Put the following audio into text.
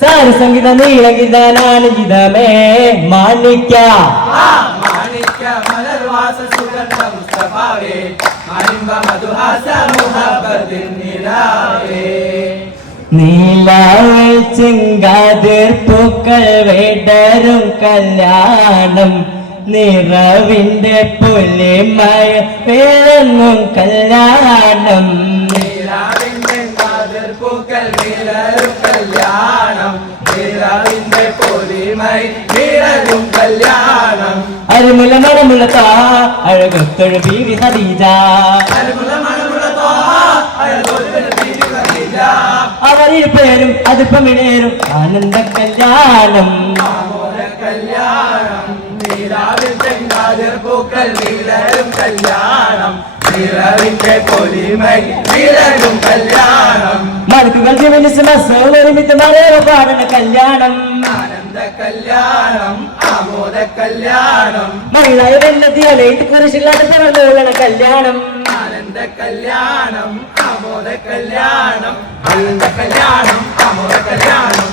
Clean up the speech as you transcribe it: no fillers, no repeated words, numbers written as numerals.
സാരസംഗീത നീളഗീതാനാനുഗീതമേ മാണിക്യ മലർവാസ സുഗന്ധ മുസ്തഫാവേ മാനിമ്പ മധുഹാസ മുഹബ്ബത്തിൻ നിലാവേ നീലാവൽ ചെങ്കാതിർ പൂക്കൾ വേടരും കല്യാണം നിറവിന്റെ പുലിമയ പിറങ്ങും കല്യാണം നീലാവിന്റെ കാതിർ പൂക്കൾ വിളരും കല്യാണം നീലാവിന്റെ പൊലിമൈ വിളരും കല്യാണം അരുമുല മണമുള്ള താ അഴകൊത്തൊഴു ബീവി ഖദീജ അവരിൽ പേരും അതിപ്പം ഇടേരും ആനന്ദ കല്യാണം കല്യാണം നീലാവിന്റെ കാതിർ പൂക്കൾ വിളരും കല്യാണം നീലാവിന്റെ പൊലിമൈ വിളരും കല്യാണം മടുക്കുകൾ ഒരുമിച്ച് മലയാള പാടുന്ന കല്യാണം ആനന്ദ കല്യാണം ആമോദ കല്യാണം മഹിളായ വെള്ളത്തിയാലേറ്റ് കുരിശില്ലാതെ പിറന്നുകൊള്ളണ കല്യാണം ആനന്ദ കല്യാണം ആമോദ കല്യാണം ആനന്ദ കല്യാണം ആമോദ കല്യാണം